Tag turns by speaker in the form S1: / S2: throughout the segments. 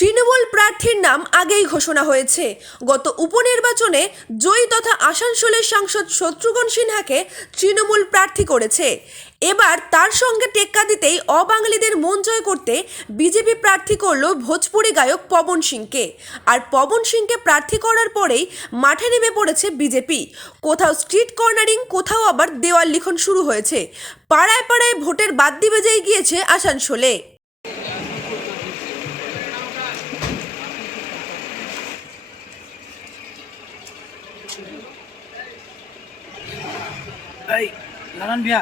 S1: তৃণমূল প্রার্থীর নাম আগেই ঘোষণা হয়েছে। গত উপনির্বাচনে জয়ী তথা আসানসোলের সাংসদ শত্রুঘ্ন সিনহাকে তৃণমূল প্রার্থী করেছে। এবার তার সঙ্গে টেক্কা দিতেই অবাঙালিদের মন জয় করতে বিজেপি প্রার্থী করল ভোজপুরি গায়ক পবন সিংকে। আর পবন সিংকে প্রার্থী করার পরেই মাঠে নেমে পড়েছে বিজেপি। কোথাও স্ট্রিট কর্নারিং, কোথাও আবার দেওয়াল লিখন শুরু হয়েছে। পাড়ায় পাড়ায় ভোটের বাদ্যি বেজেই গিয়েছে আসানসোলে।
S2: এই নারায়ণ ভিয়া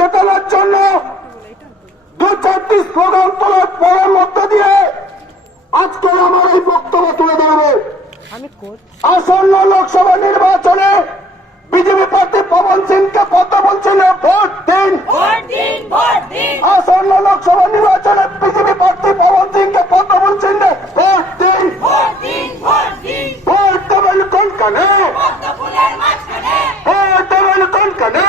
S3: জেতানোর জন্য দু চারটি স্লোগান তোলার পরের মধ্য দিয়ে আজকে আমার এই বক্তব্য তুলে ধরবো। আসন্ন লোকসভা নির্বাচনে বিজেপি প্রার্থী পবন সিংকে কত বলছেন ভোট দিন? আসন্ন লোকসভা নির্বাচনে বিজেপি প্রার্থী পবন সিংকে কত বলছেন ভোট দিন? ভোট দেবেন কোন কানে ভোট দেবেন কোন কানে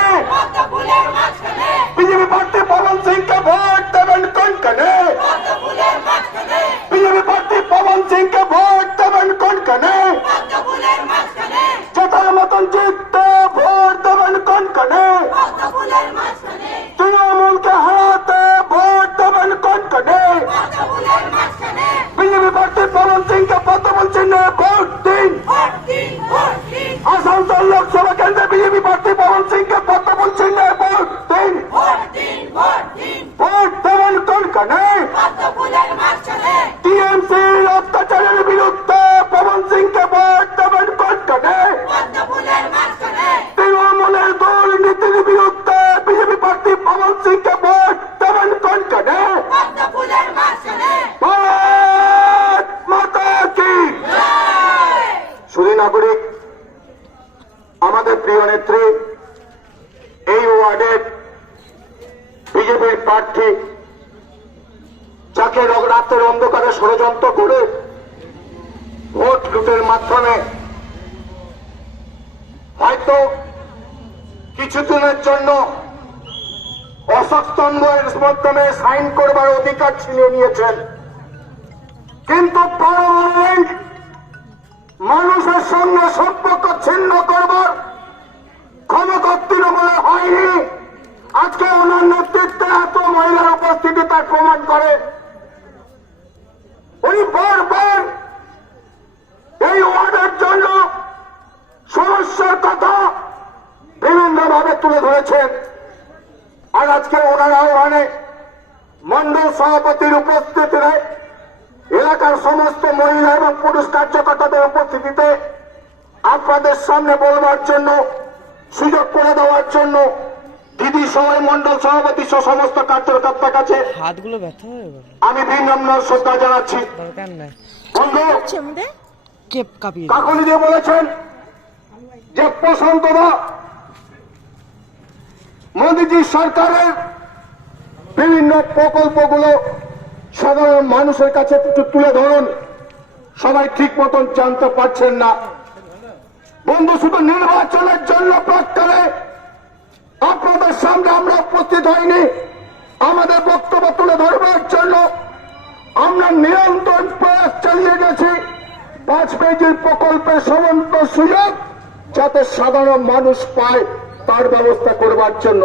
S3: বিজেপি প্রার্থী পবন সিংকে ভোট দেবেন কোন কানে বিজেপি প্রার্থী পবন সিংকে ভোট দেবেন কোন কানে জেতার মতন জিততে ভোট দেবেন কোন কানে তৃণমূলকে হারাতে ভোট দেবেন কোন কানে বিজেপি প্রার্থী পবন সিংকে কত বলছেন না ভোট দিন আসানসোল লোকসভা কেন্দ্রে বিজেপি প্রার্থী পবন সিংকে কত বলছেন না ভোট দিন ভোট দেবেন কোন কানে টিএমসির অত্যাচারের বিরুদ্ধে পবন সিংকে ভোট দেবেন কোন কানে তৃণমূলের দুর্নীতির বিরুদ্ধে বিজেপি প্রার্থী পবন সিংকে ভোট দেবেন কোন কানে ভারত মাতা কি শুধু নাগরিক, আমাদের প্রিয় নেত্রী, এই ওয়ার্ডের বিজেপির প্রার্থী যাকে রাতের অন্ধকারে ষড়যন্ত্র করে ভোট লুটের মাধ্যমে হয়তো কিছুদিনের জন্য অসস্তম্ভের মাধ্যমে সাইন করবার অধিকার ছিনিয়ে নিয়েছেন। কিন্তু পারমানেন্ট মানুষের সঙ্গে সম্পর্ক ছিন্ন করবার ক্ষমতা তৃণমূলে হয়নি। আজকে ওনার নেতৃত্বে এত মহিলার উপস্থিতি তার প্রমাণ করে। উনি বারবার এই ওয়ার্ডের জন্য সমস্যার কথা বিভিন্নভাবে তুলে ধরেছেন। আর আজকে ওনার আহ্বানে মন্ডল সভাপতির উপস্থিতিতে এলাকার সমস্ত মহিলা এবং পুরুষ কার্যকর্তাদের উপস্থিতিতে আপনাদের সামনে বলবার জন্য সুযোগ করে দেওয়ার জন্য দিদি সবাই মন্ডল সভাপতি সহ সমস্ত কার্যকর্তার কাছে
S4: হাতগুলো ব্যথা হয়ে গেল।
S3: আমি বিনম্র শ্রদ্ধা জানাচ্ছি।
S4: দরকার নাই।
S3: বন্ধু
S4: কেপ কাঁপিয়ে দিল।
S3: যে বলেছেন যে প্রশান্তদা মোদীজি সরকারের বিভিন্ন প্রকল্পগুলো সাধারণ মানুষের কাছে একটু তুলে ধরুন। সবাই ঠিক মতন জানতে পারছেন না। বন্ধু, শুধু নির্বাচনের জন্য প্রাক্কালে আপনাদের সামনে আমরা উপস্থিত হইনি। আমাদের বক্তব্য তুলে ধরবার জন্য আমরা নিরন্তর প্রয়াস চালিয়ে গেছি। পাঁচ পেজির প্রকল্পের সমস্ত সুযোগ যাতে সাধারণ মানুষ পায় তার ব্যবস্থা করবার জন্য।